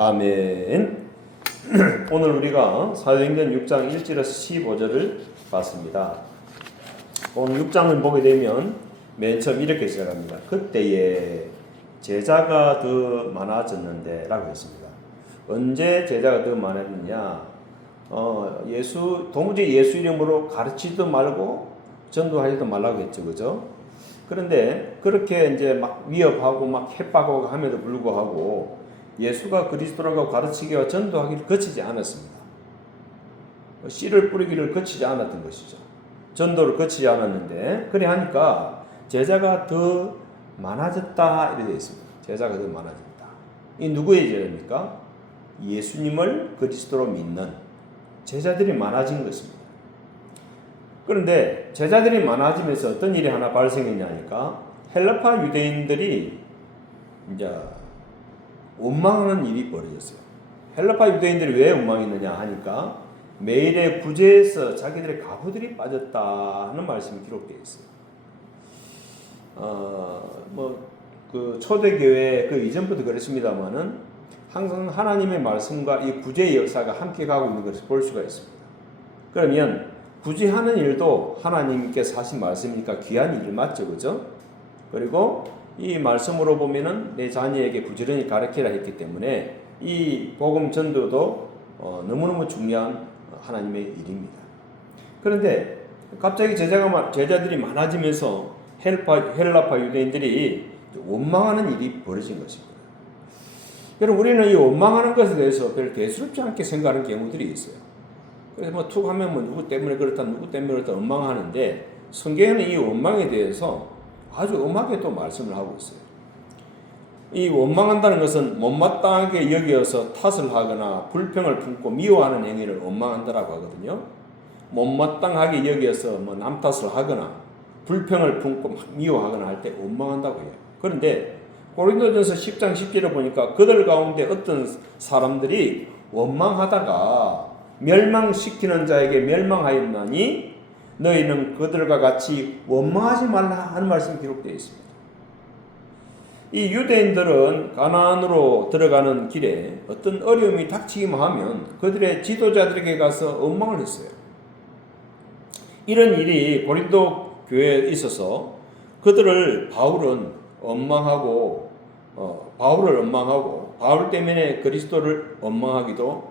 아멘. 오늘 우리가 사도행전 6장 1절에서 15절을 봤습니다. 오늘 6장을 보게 되면 맨 처음 이렇게 시작합니다. 그때에 제자가 더 많아졌는데 라고 했습니다. 언제 제자가 더 많았느냐? 도무지 예수 이름으로 가르치지도 말고 전도하지도 말라고 했죠. 그죠? 그런데 그렇게 이제 막 위협하고 막 협박하고 함에도 불구하고 예수가 그리스도라고 가르치기와 전도하기를 거치지 않았습니다. 씨를 뿌리기를 거치지 않았던 것이죠. 전도를 거치지 않았는데 그래 하니까 제자가 더 많아졌다 이렇게 되어 있습니다. 제자가 더 많아졌다. 이 누구의 제자입니까? 예수님을 그리스도로 믿는 제자들이 많아진 것입니다. 그런데 제자들이 많아지면서 어떤 일이 하나 발생했냐니까 헬라파 유대인들이 이제 원망하는 일이 벌어졌어요. 헬라파 유대인들이 왜 원망했느냐 하니까 매일의 구제에서 자기들의 가부들이 빠졌다 하는 말씀이 기록되어 있어요. 그 초대교회 그 이전부터 그랬습니다만은 항상 하나님의 말씀과 이 구제의 역사가 함께 가고 있는 것을 볼 수가 있습니다. 그러면 구제하는 일도 하나님께서 하신 말씀이니까 귀한 일 맞죠, 그죠? 그리고 이 말씀으로 보면은 내 자녀에게 부지런히 가르치라 했기 때문에 이 복음 전도도 너무너무 중요한 하나님의 일입니다. 그런데 갑자기 제자들이 많아지면서 헬라파 유대인들이 원망하는 일이 벌어진 것입니다. 여러분, 우리는 이 원망하는 것에 대해서 별 대수롭지 않게 생각하는 경우들이 있어요. 그래서 툭 하면 누구 때문에 그렇다, 누구 때문에 그렇다 원망하는데 성경에는 이 원망에 대해서 아주 엄하게 또 말씀을 하고 있어요. 이 원망한다는 것은 못마땅하게 여기어서 탓을 하거나 불평을 품고 미워하는 행위를 원망한다라고 하거든요. 못마땅하게 여기어서 남 탓을 하거나 불평을 품고 막 미워하거나 할 때 원망한다고 해요. 그런데 고린도전서 10장 10절을 보니까 그들 가운데 어떤 사람들이 원망하다가 멸망시키는 자에게 멸망하였나니 너희는 그들과 같이 원망하지 말라 하는 말씀이 기록되어 있습니다. 이 유대인들은 가나안으로 들어가는 길에 어떤 어려움이 닥치기만 하면 그들의 지도자들에게 가서 원망을 했어요. 이런 일이 고린도 교회에 있어서 바울을 원망하고 바울 때문에 그리스도를 원망하기도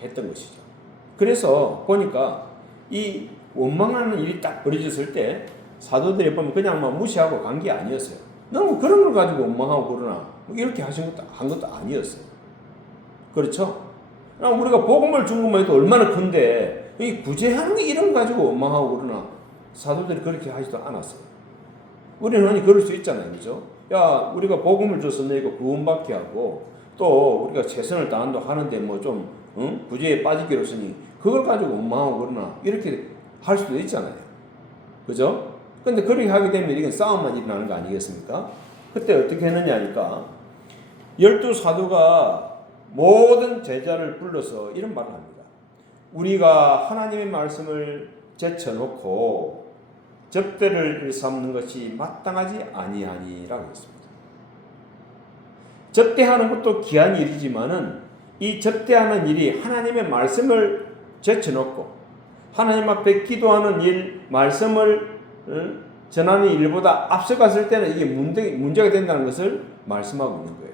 했던 것이죠. 그래서 보니까 이 원망하는 일이 딱 벌어졌을 때 사도들이 보면 그냥 무시하고 간 게 아니었어요. 너무 그런 걸 가지고 원망하고 그러나 이렇게 한 것도 아니었어요. 그렇죠? 우리가 복음을 준 것만 해도 얼마나 큰데 이 구제하는 게 이런 거 가지고 원망하고 그러나 사도들이 그렇게 하지도 않았어요. 우리는 흔히 그럴 수 있잖아요. 그죠? 야, 우리가 복음을 줘서 너희가 구원받게 하고 또 우리가 최선을 다한다 하는데 구제에 빠지기로서니 그걸 가지고 원망하고 그러나 이렇게 할 수도 있잖아요. 그죠? 근데 그렇게 하게 되면 이건 싸움만 일어나는 거 아니겠습니까? 그때 어떻게 했느냐니까 12사도가 모든 제자를 불러서 이런 말을 합니다. 우리가 하나님의 말씀을 제쳐놓고 접대를 일삼는 것이 마땅하지 아니하니라고 했습니다. 접대하는 것도 귀한 일이지만은 이 접대하는 일이 하나님의 말씀을 제쳐놓고 하나님 앞에 기도하는 일, 말씀을 전하는 일보다 앞서갔을 때는 이게 문제가 된다는 것을 말씀하고 있는 거예요.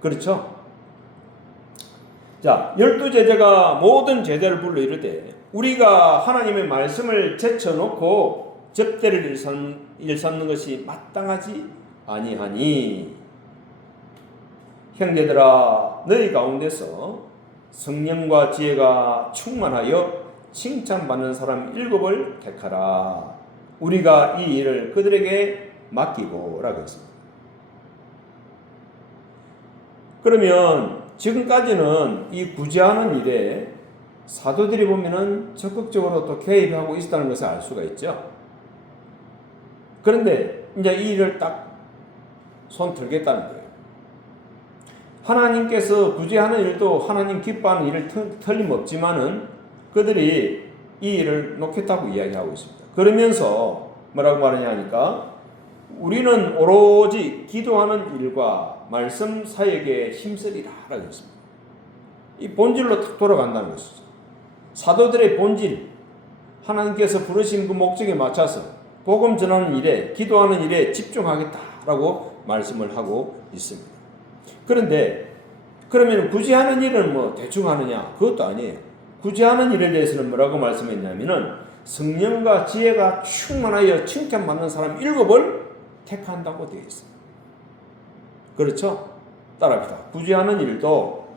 그렇죠? 자, 12제자가 모든 제자를 불러 이르되 우리가 하나님의 말씀을 제쳐놓고 접대를 일삼는 것이 마땅하지 아니하니 형제들아 너희 가운데서 성령과 지혜가 충만하여 칭찬받는 사람 7을 택하라. 우리가 이 일을 그들에게 맡기고 라고 했습니다. 그러면 지금까지는 이 구제하는 일에 사도들이 보면은 적극적으로 또 개입하고 있었다는 것을 알 수가 있죠. 그런데 이제 이 일을 딱 손 들겠다는 거예요. 하나님께서 구제하는 일도 하나님 기뻐하는 일을 틀림없지만은 그들이 이 일을 놓겠다고 이야기하고 있습니다. 그러면서 뭐라고 말하냐 하니까 우리는 오로지 기도하는 일과 말씀 사역에 힘쓰리라 라고 했습니다. 이 본질로 딱 돌아간다는 것이죠. 사도들의 본질, 하나님께서 부르신 그 목적에 맞춰서 복음 전하는 일에, 기도하는 일에 집중하겠다라고 말씀을 하고 있습니다. 그런데 그러면 굳이 하는 일은 뭐 대충 하느냐? 그것도 아니에요. 굳이 하는 일에 대해서는 뭐라고 말씀했냐면은 성령과 지혜가 충만하여 칭찬받는 사람 7을 택한다고 되어 있습니다. 그렇죠? 따라합시다. 굳이 하는 일도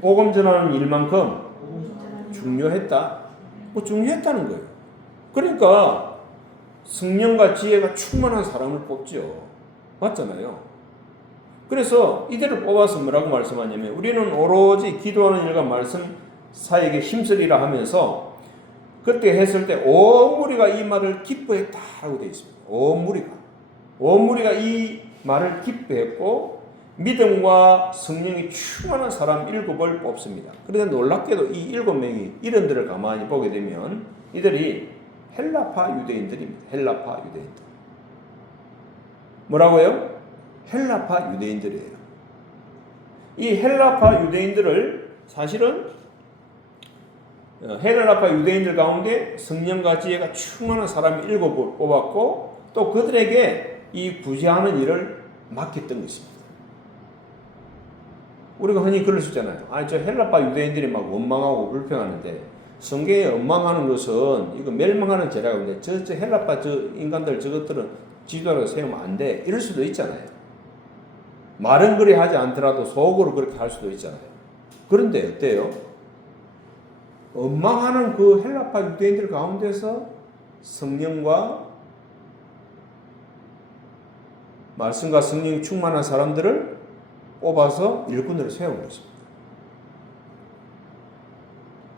복음 전하는 일만큼 중요했다. 뭐 중요했다는 거예요. 그러니까 성령과 지혜가 충만한 사람을 뽑죠. 맞잖아요. 그래서 이들을 뽑아서 뭐라고 말씀하냐면 우리는 오로지 기도하는 일과 말씀 사역에 힘쓰리라 하면서 그때 했을 때 온 무리가 이 말을 기뻐했다라고 되어 있습니다. 온 무리가 이 말을 기뻐했고 믿음과 성령이 충만한 사람 7을 뽑습니다. 그런데 놀랍게도 이 7명이 이름들을 가만히 보게 되면 이들이 헬라파 유대인들입니다. 헬라파 유대인들. 뭐라고요? 헬라파 유대인들이에요. 이 헬라파 유대인들을 사실은 헬라파 유대인들 가운데 성령과 지혜가 충만한 사람 7을 뽑았고 또 그들에게 이 구제하는 일을 맡겼던 것입니다. 우리가 흔히 그럴 수 있잖아요. 저 헬라파 유대인들이 막 원망하고 불평하는데 성경에 원망하는 것은 이거 멸망하는 죄라고 하는데 저 헬라파 인간들 저것들은 지도하고 세우면 안 돼. 이럴 수도 있잖아요. 말은 그리 하지 않더라도 속으로 그렇게 할 수도 있잖아요. 그런데 어때요? 원망하는 그 헬라파 유대인들 가운데서 성령과 말씀과 성령이 충만한 사람들을 뽑아서 일꾼으로 세운 것입니다.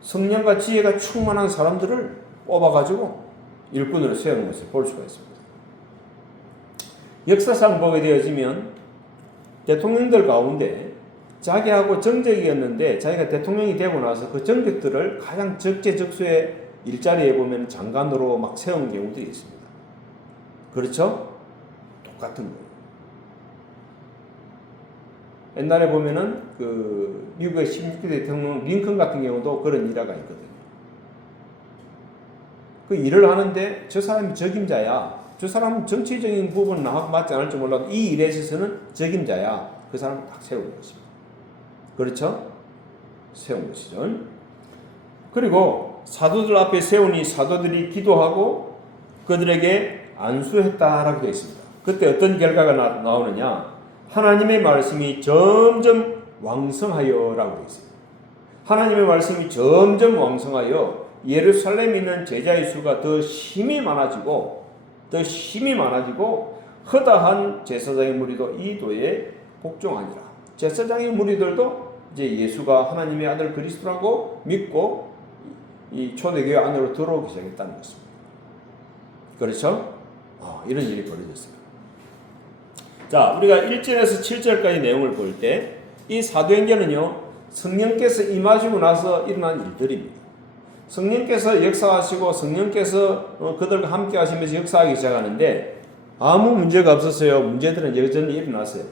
성령과 지혜가 충만한 사람들을 뽑아가지고 일꾼으로 세우는 것을 볼 수가 있습니다. 역사상 보게 되어지면 대통령들 가운데 자기하고 정적이었는데 자기가 대통령이 되고 나서 그 정적들을 가장 적재적소의 일자리에 보면 장관으로 막 세운 경우들이 있습니다. 그렇죠? 똑같은 거예요. 옛날에 보면은 그 미국의 16대 대통령 링컨 같은 경우도 그런 일화가 있거든요. 그 일을 하는데 저 사람이 적임자야. 저 사람은 정치적인 부분은 나하고 맞지 않을지 몰라도 이 일에 있어서는 적임자야. 그 사람을 딱 세우는 것입니다. 그렇죠? 세운 것이죠. 그리고 사도들 앞에 세우니 사도들이 기도하고 그들에게 안수했다라고 되어 있습니다. 그때 어떤 결과가 나오느냐? 하나님의 말씀이 점점 왕성하여 라고 되어 있습니다. 하나님의 말씀이 점점 왕성하여 예루살렘에 있는 제자의 수가 더 힘이 많아지고 허다한 제사장의 무리도 이 도에 복종하니라. 제사장의 무리들도 이제 예수가 하나님의 아들 그리스도라고 믿고 이 초대교회 안으로 들어오기 시작했다는 것입니다. 그렇죠? 이런 일이 벌어졌어요. 자, 우리가 1절에서 7절까지 내용을 볼 때 이 사도행전은요 성령께서 임하시고 나서 일어난 일들입니다. 성령께서 역사하시고 성령께서 그들과 함께 하시면서 역사하기 시작하는데 아무 문제가 없었어요. 문제들은 여전히 일어났어요.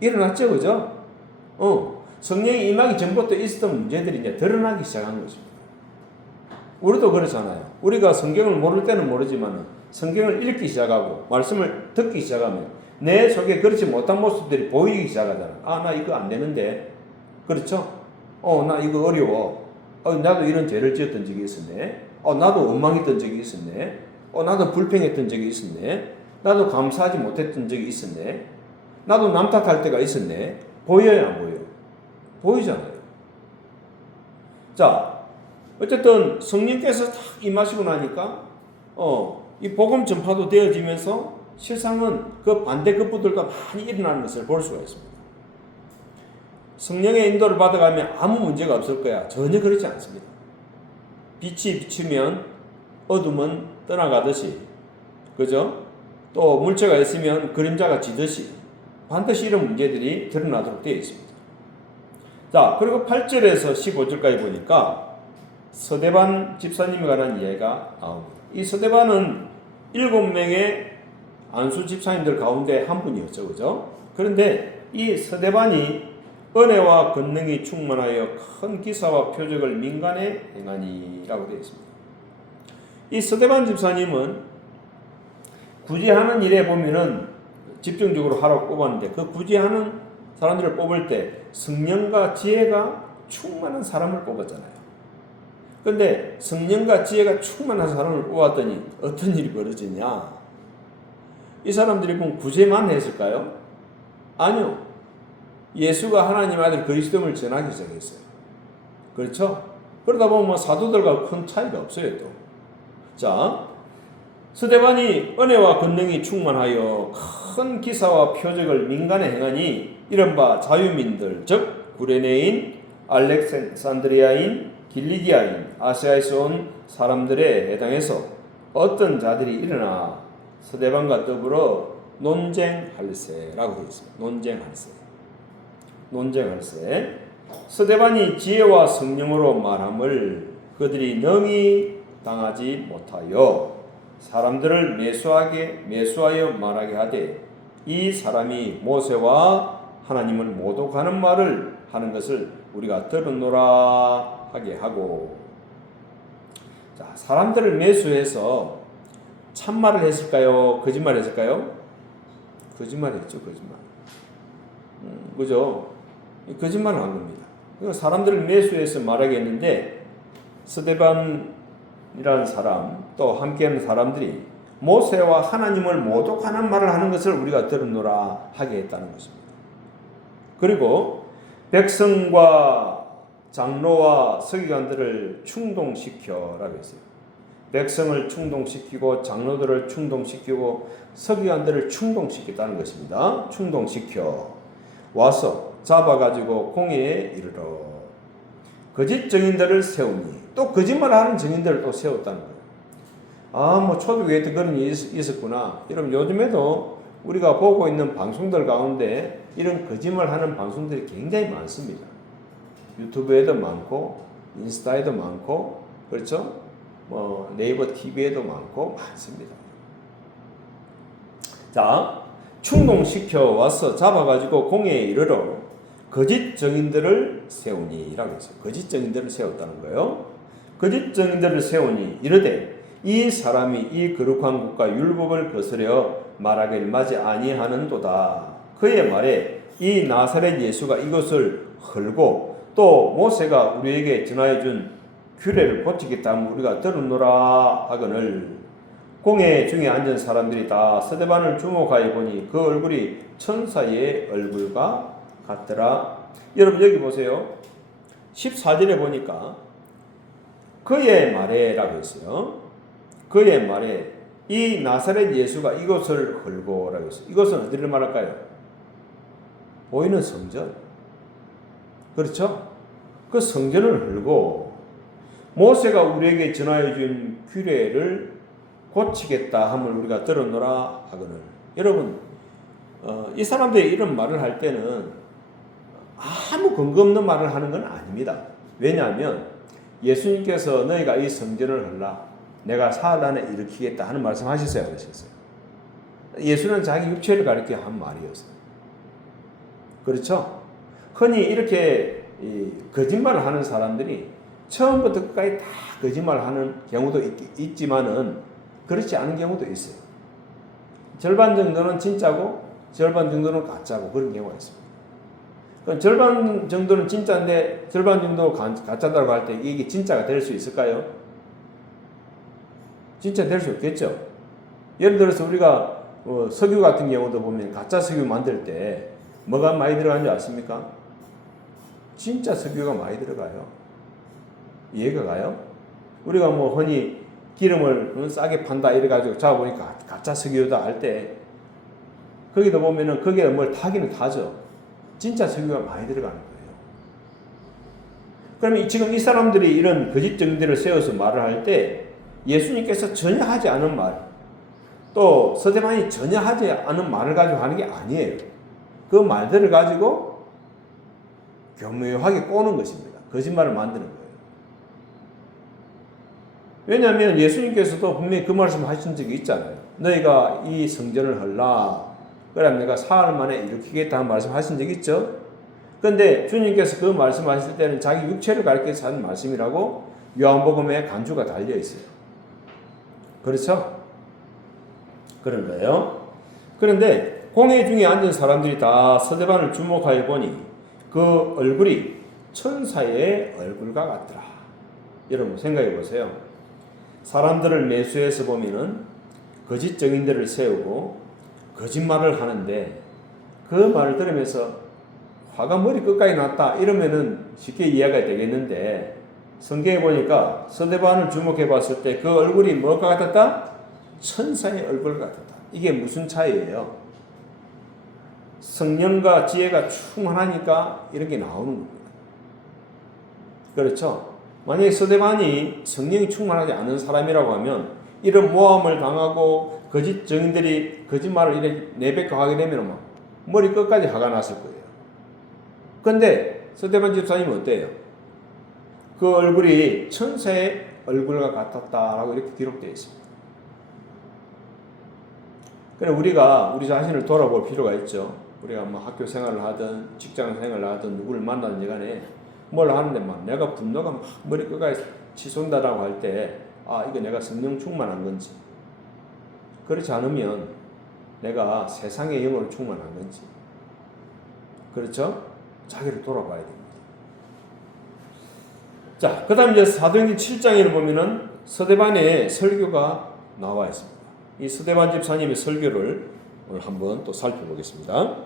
일어났죠, 그죠? 성령이 임하기 전부터 있었던 문제들이 이제 드러나기 시작한 것입니다. 우리도 그렇잖아요. 우리가 성경을 모를 때는 모르지만 성경을 읽기 시작하고 말씀을 듣기 시작하면 내 속에 그렇지 못한 모습들이 보이기 시작하잖아. 나 이거 안 되는데. 그렇죠? 나 이거 어려워. 나도 이런 죄를 지었던 적이 있었네. 나도 원망했던 적이 있었네. 나도 불평했던 적이 있었네. 나도 감사하지 못했던 적이 있었네. 나도 남 탓할 때가 있었네. 보여요, 안 보여요? 보이잖아요. 자, 어쨌든 성령께서 딱 임하시고 나니까 이 복음 전파도 되어지면서 실상은 그 반대 급부들도 많이 일어나는 것을 볼 수가 있습니다. 성령의 인도를 받아가면 아무 문제가 없을 거야. 전혀 그렇지 않습니다. 빛이 비추면 어둠은 떠나가듯이, 그죠? 또 물체가 있으면 그림자가 지듯이 반드시 이런 문제들이 드러나도록 되어 있습니다. 자, 그리고 8절에서 15절까지 보니까 서대반 집사님에 관한 이야기가 나옵니다. 이 서대반은 7명의 안수 집사님들 가운데 한 분이었죠. 그죠? 그런데 이 스데반이 은혜와 권능이 충만하여 큰 기사와 표적을 민간에 행하니라고 되어 있습니다. 이 스데반 집사님은 구제하는 일에 보면은 집중적으로 하라고 뽑았는데 그 구제하는 사람들을 뽑을 때 성령과 지혜가 충만한 사람을 뽑았잖아요. 그런데 성령과 지혜가 충만한 사람을 뽑았더니 어떤 일이 벌어지냐? 이 사람들이 그럼 구제만 했을까요? 아니요. 예수가 하나님 아들 그리스도를 전하기 시작했어요. 그렇죠? 그러다 보면 사도들과 큰 차이가 없어요. 또. 자, 스데반이 은혜와 권능이 충만하여 큰 기사와 표적을 민간에 행하니 이른바 자유민들, 즉 구레네인, 알렉산드리아인, 길리기아인, 아시아에서 온 사람들에 해당해서 어떤 자들이 일어나 스데반과 더불어 논쟁할세라고 되어 있습니다. 논쟁할세. 스데반이 지혜와 성령으로 말함을 그들이 능히 당하지 못하여 사람들을 매수하여 말하게 하되 이 사람이 모세와 하나님을 모독하는 말을 하는 것을 우리가 들었노라 하게 하고. 자, 사람들을 매수해서 참말을 했을까요? 거짓말을 했을까요? 거짓말했죠. 그죠? 거짓말을 한 겁니다. 사람들을 매수해서 말하게 했는데 스데반이라는 사람 또 함께하는 사람들이 모세와 하나님을 모독하는 말을 하는 것을 우리가 들었노라 하게 했다는 것입니다. 그리고 백성과 장로와 서기관들을 충동시켜라고 했어요. 백성을 충동시키고 장로들을 충동시키고 서기관들을 충동시켰다는 것입니다. 충동시켜 와서 잡아가지고 공회에 이르러 거짓 증인들을 세우니 또 거짓말하는 증인들을 또 세웠다는 거예요. 초대교회 때 그런 일이 있었구나. 여러분 요즘에도 우리가 보고 있는 방송들 가운데 이런 거짓말하는 방송들이 굉장히 많습니다. 유튜브에도 많고 인스타에도 많고 그렇죠? 네이버 TV에도 많고 많습니다. 자, 충동시켜 와서 잡아가지고 공회에 이르러 거짓 증인들을 세우니라고 했어요. 거짓 증인들을 세웠다는 거예요. 거짓 증인들을 세우니 이르되 이 사람이 이 거룩한 것과 율법을 거스려 말하길 맞지 아니하는도다. 그의 말에 이 나사렛 예수가 이것을 헐고 또 모세가 우리에게 전하여 준 규례를 고치겠다 하면 우리가 들었노라 하거늘 공회 중에 앉은 사람들이 다 스데반을 주목하여 보니 그 얼굴이 천사의 얼굴과 같더라. 여러분 여기 보세요. 14절에 보니까 그의 말에라고 했어요. 그의 말에 이 나사렛 예수가 이것을 헐고 라고 했어요. 이것은 어디를 말할까요? 보이는 성전. 그렇죠? 그 성전을 헐고 모세가 우리에게 전하여 준 규례를 고치겠다 함을 우리가 들었노라 하거늘. 여러분 이 사람들이 이런 말을 할 때는 아무 근거 없는 말을 하는 건 아닙니다. 왜냐하면 예수님께서 너희가 이 성전을 헐라 내가 사흘 안에 일으키겠다 하는 말씀 하셨어요, 안 하셨어요? 예수는 자기 육체를 가리켜 한 말이었어요. 그렇죠? 흔히 이렇게 거짓말을 하는 사람들이 처음부터 끝까지 다 거짓말을 하는 경우도 있지만은 그렇지 않은 경우도 있어요. 절반 정도는 진짜고 절반 정도는 가짜고 그런 경우가 있습니다. 그럼 절반 정도는 진짜인데 절반 정도 가짜다고 할 때 이게 진짜가 될 수 있을까요? 진짜 될 수 없겠죠. 예를 들어서 우리가 석유 같은 경우도 보면 가짜 석유 만들 때 뭐가 많이 들어가는지 아십니까? 진짜 석유가 많이 들어가요. 이해가 가요? 우리가 흔히 기름을 싸게 판다 이래가지고 잡아보니까 가짜 석유다 할 때 거기도 보면은 거기에 뭘 타기는 타죠. 진짜 석유가 많이 들어가는 거예요. 그러면 지금 이 사람들이 이런 거짓 증인들을 세워서 말을 할 때 예수님께서 전혀 하지 않은 말, 또 스데반이 전혀 하지 않은 말을 가지고 하는 게 아니에요. 그 말들을 가지고 교묘하게 꼬는 것입니다. 거짓말을 만드는 거예요. 왜냐하면 예수님께서도 분명히 그 말씀 하신 적이 있잖아요. 너희가 이 성전을 헐라. 그럼 내가 사흘 만에 일으키겠다는 말씀하신 적 있죠? 근데 주님께서 그 말씀하실 때는 자기 육체를 가리켜서 하는 말씀이라고 요한복음에 간주가 달려 있어요. 그렇죠? 그런 거예요. 그런데 공회 중에 앉은 사람들이 다 스데반을 주목하여 보니 그 얼굴이 천사의 얼굴과 같더라. 여러분 생각해 보세요. 사람들을 매수해서 보면은 거짓 증인들을 세우고 거짓말을 하는데 그 말을 들으면서 화가 머리 끝까지 났다 이러면은 쉽게 이해가 되겠는데 성경에 보니까 스데반을 주목해 봤을 때 그 얼굴이 뭐가 같았다? 천사의 얼굴 같았다. 이게 무슨 차이예요? 성령과 지혜가 충만하니까 이렇게 나오는 겁니다. 그렇죠? 만약에 스데반이 성령이 충만하지 않은 사람이라고 하면 이런 모함을 당하고 거짓 증인들이 거짓말을 이렇게 내뱉고 하게 되면 막 머리 끝까지 화가 났을 거예요. 근데 스데반 집사님은 어때요? 그 얼굴이 천사의 얼굴과 같았다라고 이렇게 기록되어 있습니다. 그래 우리가 우리 자신을 돌아볼 필요가 있죠. 우리가 뭐 학교 생활을 하든 직장 생활을 하든 누구를 만나든 간에 뭘 하는데 막 내가 분노가 막 머리 끝까지 치솟는다라고 할 때 아 이거 내가 성령 충만한 건지 그렇지 않으면 내가 세상의 영으로 충만한 건지 그렇죠? 자기를 돌아봐야 됩니다. 자, 그 다음 이제 사도행전 7장에 보면은 스데반의 설교가 나와 있습니다. 이 스데반 집사님의 설교를 오늘 한번 또 살펴보겠습니다.